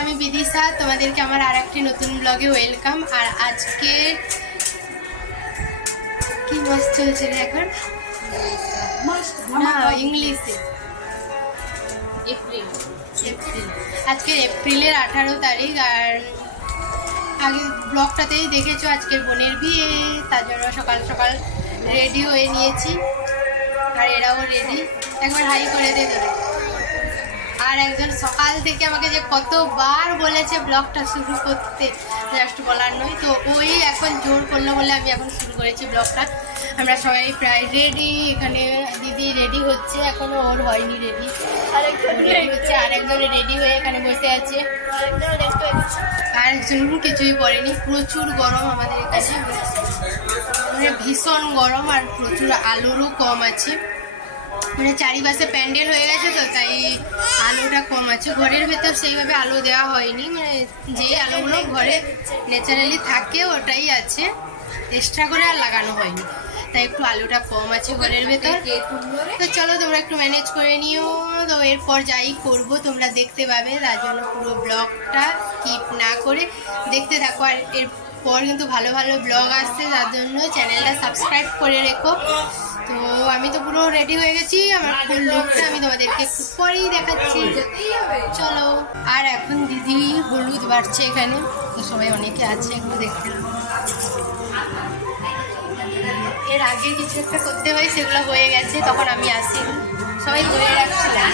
আমি বিদিশা, তোমাদেরকে আমার আরেকটি নতুন ব্লগে ওয়েলকাম। আর আজকে কি মাস চলছে রে এখন? না, ইংলিশে এপ্রিল। আজকে এপ্রিলের 18 তারিখ। আর আগে ব্লগটাতেই দেখেছো আজকের বোনের বিয়ে, তার জন্য সকাল সকাল রেডি হয়ে নিয়েছি। আর এরাও রেডি। একবার হাই করে দে তোরে। আর একজন সকাল থেকে আমাকে যে কতবার বলেছে ব্লগটা শুরু করতে, জাস্ট বলার নয়। তো ওই এখন জোর করলো বলে আমি এখন শুরু করেছি ব্লগটা। আমরা সবাই প্রায় রেডি। এখানে দিদি রেডি হচ্ছে, এখনো ওর হয়নি রেডি। রেডি হচ্ছে, আরেকজন রেডি হয়ে এখানে বসে আছে। আরেকজন কিছুই পরেনি। প্রচুর গরম আমাদের এখানে, মানে ভীষণ গরম। আর প্রচুর আলোরও কম আছে, মানে চারিপাশে প্যান্ডেল হয়ে গেছে তো, তাই আলোটা কম আছে। ঘরের ভেতর সেইভাবে আলো দেওয়া হয়নি, মানে যে আলোগুলো ঘরে ন্যাচারালি থাকে ওটাই আছে, এক্সট্রা করে আর লাগানো হয়নি, তাই একটু আলোটা কম আছে ঘরের ভেতর। তো চলো তোমরা একটু ম্যানেজ করে নিও। তো এরপর যাই করবো তোমরা দেখতে পাবে, তার জন্য পুরো ব্লগটা স্কিপ না করে দেখতে থাকো। আর এরপর কিন্তু ভালো ভালো ব্লগ আসছে, তার জন্য চ্যানেলটা সাবস্ক্রাইব করে রেখো। তো আমি তো পুরো রেডি হয়ে গেছি, আমার ফুল লুকটা আমি তোমাদেরকে একটু পরেই দেখাচ্ছি, চলো। আর এখন দিদি হলুদ বাড়ছে এখানে, তো সবাই অনেকে আছে, একটু দেখতে। এর আগে কিছু একটা করতে হয়, সেগুলো হয়ে গেছে, তখন আমি আসি, সবাই ধরে রাখছিলাম,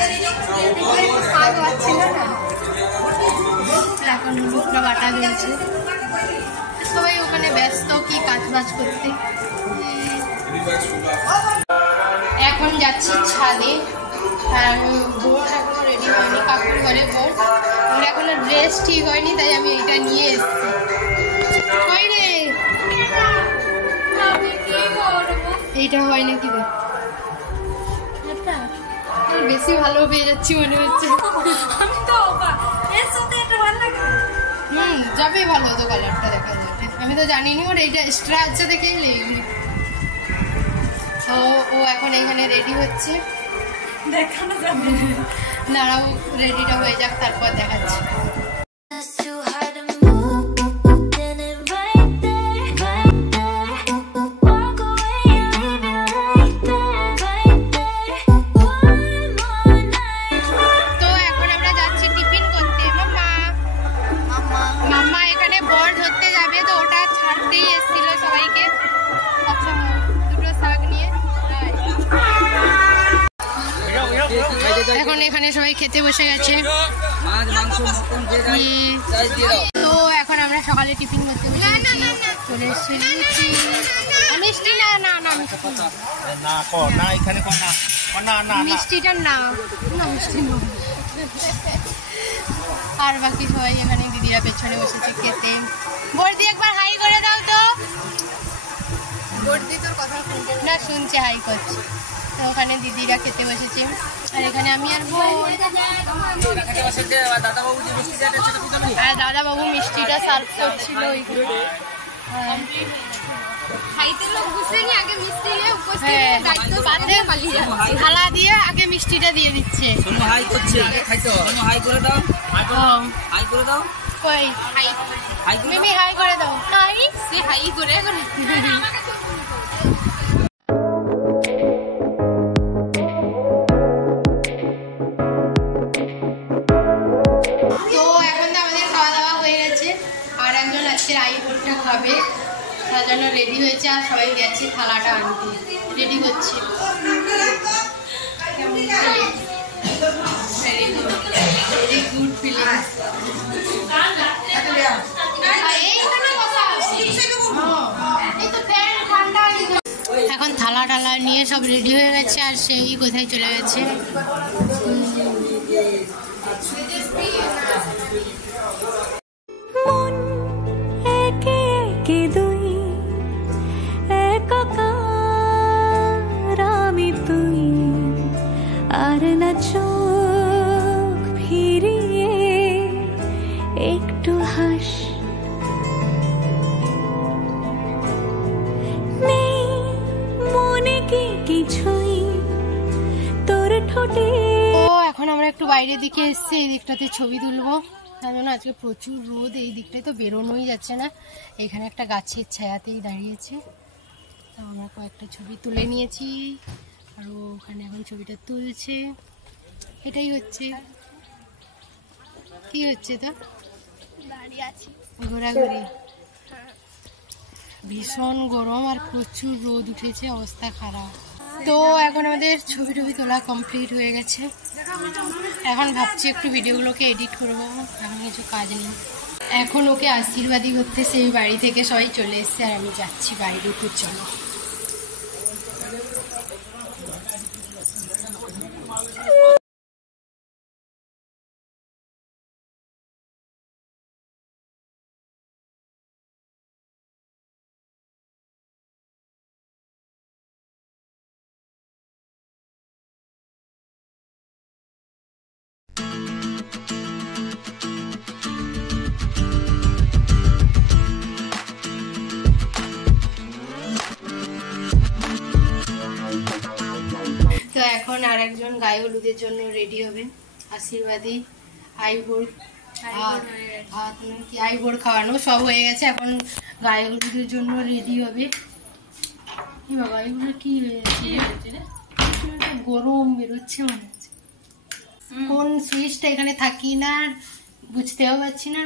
এখন মুখটা বাটা দিয়েছে, সবাই ওখানে ব্যস্ত কি কাজ বাজ করতে। এখন যাচ্ছি ছাদে। আর বোন এখনো রেডি হয়নি, কাকুর ঘরে বোন, ওর এখনো ড্রেস ঠিক হয়নি, তাই আমি এটা নিয়ে এসছি। কই রে, এইটা হয় নাকি রে? বেশি ভালো পেয়ে যাচ্ছি মনে হচ্ছে। যাবে ভালো তো, কালারটা দেখা যাবে। আমি তো জানিনি ওর এইটা এক্সট্রা আছে দেখেই লেগেনি। ও এখন এখানে রেডি হচ্ছে, দেখানো যাবে না, রেডিটা হয়ে যাক তারপর দেখাচ্ছি। এখন এখানে সবাই খেতে বসে গেছে। তো এখন আমরা সকালে টিফিন করতে মিষ্টি না না না মিষ্টিটা না মিষ্টি। আর বাকি সবাই এখানে দিদিরা পেছনে বসেছে খেতে। বর্দি একবার হাই করে দাও তো। বর্দি তোর কথা শুনছে না, শুনছে, হাই করছে। তো ওখানে দিদিরা খেতে বসেছে, আর এখানে আমি আর দাদাবাবু মিষ্টিটা সার্ভ করছিল। থালা দিয়ে আগে মিষ্টিটা দিয়ে দিচ্ছে। মিমি হাই করে দাও। হাই সে হাই করে খাবে, তার জন্য রেডি হয়েছে। আর সবাই গেছে থালাটা আনতে, রেডি হচ্ছে। Good feeling. এখন থালা টালা নিয়ে সব রেডি হয়ে গেছে, আর সেই কোথায় চলে গেছে। আর না চোখ ফিরিয়ে একটু হাস, নেই মনে কি কিছুই তোর ঠোঁটে। এখন আমরা একটু বাইরের দিকে এসেছি, এই দিকটাতে ছবি তুলবো। তার জন্য আজকে প্রচুর রোদ, এই দিকটায় তো বেরোনোই যাচ্ছে না। এখানে একটা গাছের ছায়াতেই দাঁড়িয়েছে। তো আমরা কয়েকটা ছবি তুলে নিয়েছি, আর ওখানে এখন ছবিটা তুলছে। এটাই হচ্ছে, কি হচ্ছে তো দাঁড়িয়ে আছি ঘোরাঘুরি। ভীষণ গরম আর প্রচুর রোদ উঠেছে, অবস্থা খারাপ। তো এখন আমাদের ছবি টবি তোলা কমপ্লিট হয়ে গেছে। এখন ভাবছি একটু ভিডিওগুলোকে এডিট করবো, এখন কিছু কাজ নেই। এখন ওকে আশীর্বাদী করতে সেই বাড়ি থেকে সবাই চলে এসছে, আর আমি যাচ্ছি বাইরে। তো চলো। তো এখন আর একজন গায়ে হলুদের জন্য রেডি হবে, আশীর্বাদী। আইবুড় ভাত কি আইবুড় খাওয়ানো সব হয়ে গেছে, এখন গায়ে হলুদের জন্য রেডি হবে। কি বাবা এগুলো কি হয়েছে? গরম বেরোচ্ছে মনে হচ্ছে। কোন সুইচটা এখানে থাকি না বুঝতেও পারছি না,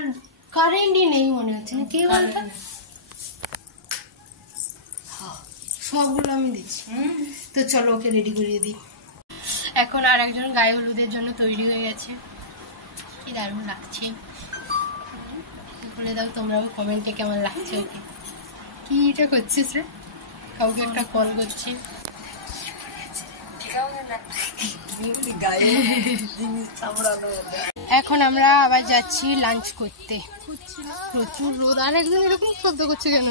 কারেন্টই নেই মনে হচ্ছে না। কে বলতো সবগুলো আমি দিচ্ছি। তো চলো ওকে রেডি করিয়ে দিই। এখন আর একজন গায়ে হলুদের জন্য তৈরি হয়ে গেছে, কি দারুণ লাগছে। বলে দাও তোমরাও কমেন্টে কেমন লাগছে ওকে। কি এটা করছিস রে? কাউকে একটা কল করছে। এখন আমরা আবার যাচ্ছি লাঞ্চ করতে। প্রচুর রোদ, আর একদম এরকম শব্দ করছে কেন?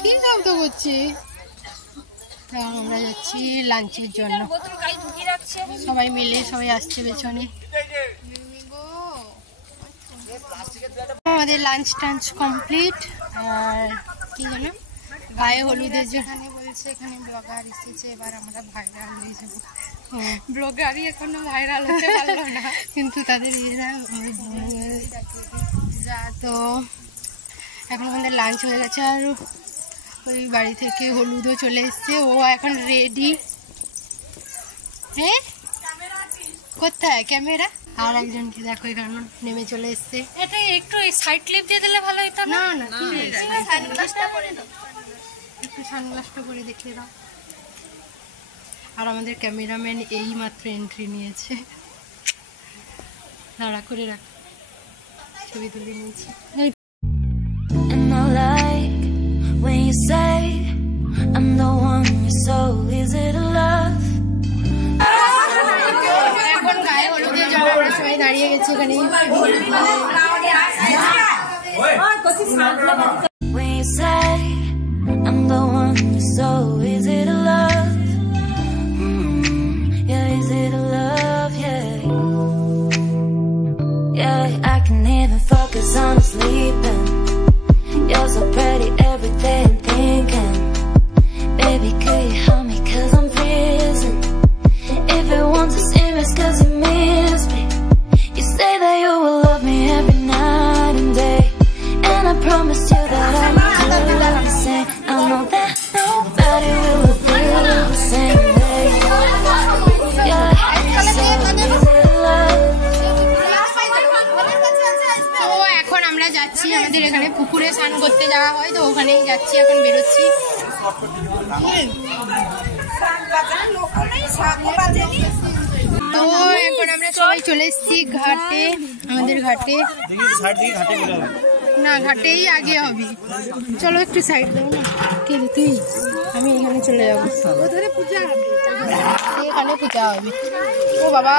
কি শব্দ করছে? আমরা যাচ্ছি লাঞ্চের জন্য, সবাই মিলে সবাই আসছে পেছনে। আমাদের লাঞ্চ টাঞ্চ কমপ্লিট। আর কি জানো গায়ে হলুদের যেখানে বলছে এখানে ব্লগার এসেছে, এবার আমরা ভাইরাল হয়ে যাবো। ব্লগারই এখনো ভাইরাল হতে পারলো না, কিন্তু তাদের এরা যা। তো এখন আমাদের লাঞ্চ হয়ে গেছে, আর ওই বাড়ি থেকে হলুদও চলে এসছে, ও এখন রেডি। হ্যাঁ কোথায় ক্যামেরা? আর একজনকে দেখো এখানে নেমে চলে এসছে। এটা একটু সাইড ক্লিপ দিয়ে দিলে ভালো হতো। না না একটু সানগ্লাসটা পরে দেখিয়ে দাও। আর আমাদের ক্যামেরাম্যান এই মাত্র এন্ট্রি নিয়েছে, দাঁড়া করে রাখ, ছবি তুলে নিয়েছি। When you say I'm the one, you're so easy to love. এখন গায়ে হলুদের জন্য আমরা সবাই দাঁড়িয়ে গেছি এখানে। When you say I'm the one, you're so easy to love. You're easy to love, yeah. Yeah, I can't even focus on sleeping. You're so pretty every day I'm thinking, baby could you help me cause I'm freezing. If you want to see me it's cause you miss me. You say that you will love me every night and day, and I promise you that I will do the same. I know that nobody will feel the same way. Yeah, so easy to love. এখন আমরা যাচ্ছি, আমাদের এখানে পুকুরে স্নান করতে যাওয়া হয়, তো ওখানেই যাচ্ছি, এখন বেরোচ্ছি। তো এখন আমরা সবাই চলে এসেছি ঘাটে, আমাদের ঘাটে। না ঘাটেই আগে হবে, চলো একটু সাইড দাও না। কে তুই? আমি এখানে চলে যাবো, ওখানে পূজা হবে, এখানে পূজা হবে। ও বাবা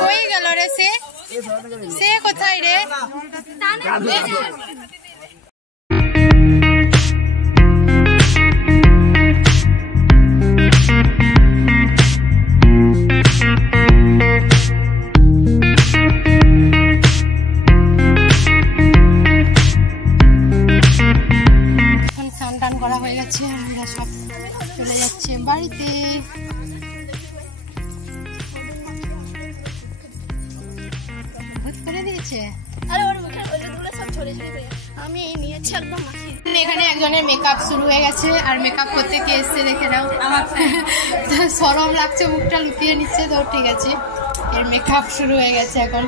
কই গেল রে? সে কোথায় রে? এখন স্নান টান করা হয়ে গেছে, আমরা সব চলে যাচ্ছে বাড়িতে। আমি নিয়েছি একদম মাখিয়ে। এখানে একজনের মেকআপ শুরু হয়ে গেছে, আর মেকআপ করতে কে এসছে দেখে নাও। আমার শরম লাগছে, মুখটা লুকিয়ে নিচ্ছে, তো ঠিক আছে, এর মেকআপ শুরু হয়ে গেছে এখন।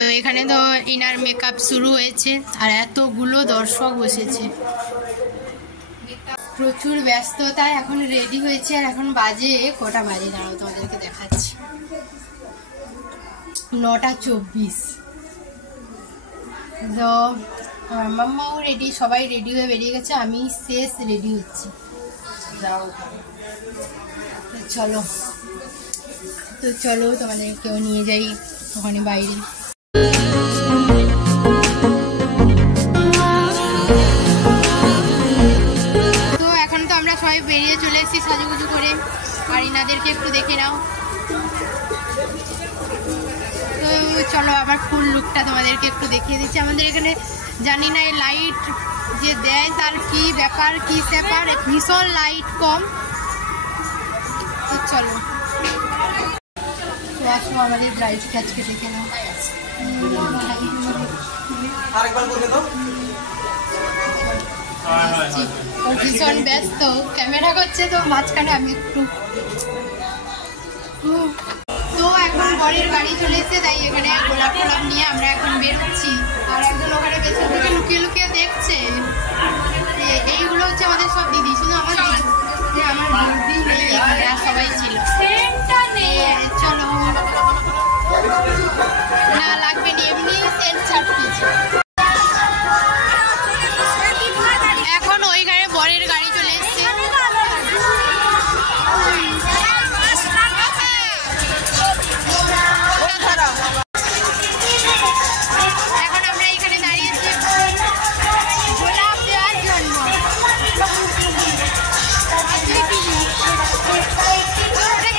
তো এখানে তো ইনার মেকআপ শুরু হয়েছে, আর এতগুলো দর্শক বসেছে, প্রচুর ব্যস্ততায় এখন রেডি হয়েছে। আর এখন বাজে কটা বাজে দাঁড়াও তোমাদেরকে দেখাচ্ছি, 9:24। তো মাম্মাও রেডি, সবাই রেডি হয়ে বেরিয়ে গেছে, আমি শেষ রেডি হচ্ছি। তো চলো তোমাদেরকেও নিয়ে যাই ওখানে বাইরে। তো এখন তো আমরা সবাই বেরিয়ে চলে এসেছি সাজুগুজু করে, আর ইনাদেরকে একটু দেখে নাও। তো চলো আবার ফুল লুকটা তোমাদেরকে একটু দেখিয়ে দিচ্ছি। আমাদের এখানে জানি না এই লাইট যে দেয় তার কি ব্যাপার, কি স্যাপার, ভীষণ লাইট কম। তো চলো, তো আসো আমাদের ব্রাইড কাজকে দেখে নাও। ভীষণ ব্যস্ত, ক্যামেরা করছে, তো মাঝখানে আমি একটু। তো এখন বরের গাড়ি চলে এসেছে, তাই এখানে গোলাপ টোলাপ নিয়ে আমরা এখন বেরোচ্ছি। আর একজন ওখানে পেছন থেকে লুকিয়ে লুকিয়ে দেখছে। এইগুলো হচ্ছে আমাদের সব দিদি, শুধু আমার দিদি নেই, আর সবাই ছিল। চলো, না লাগবে নি, এমনি সেন্ট ছাড়তেছি। এখন ওইখানে বরের গাড়ি চলে এসছে। এখন আমরা এখানে দাঁড়িয়েছি গোলাপ দেওয়ার জন্য।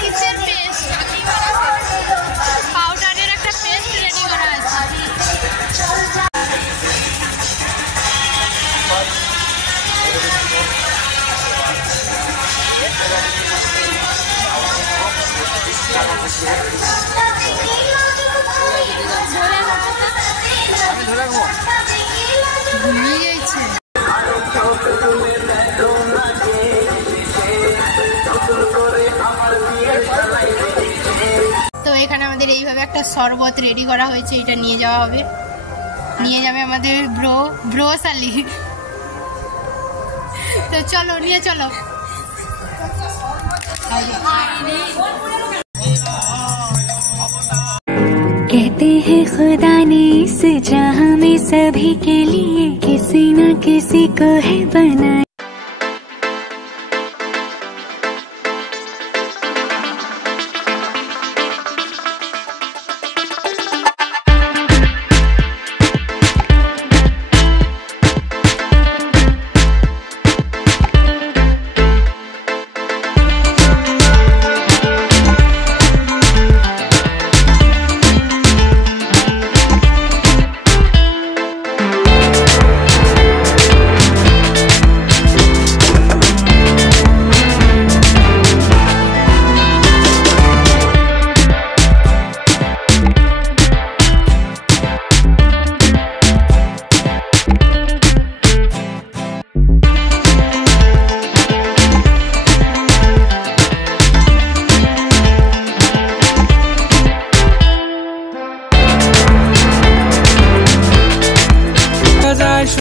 কিসের পেস্ট? পাউডারের একটা পেস্ট রেডি করা আছে। ঘুমিয়ে গেছে। তো এখানে আমাদের এইভাবে একটা শরবত রেডি করা হয়েছে, এটা নিয়ে যাওয়া হবে, নিয়ে যাবে আমাদের ব্রো শালি। তো চলো, নিয়ে চলো। कहते हैं खुदा ने इस जहां में सभी के लिए किसी न किसी को है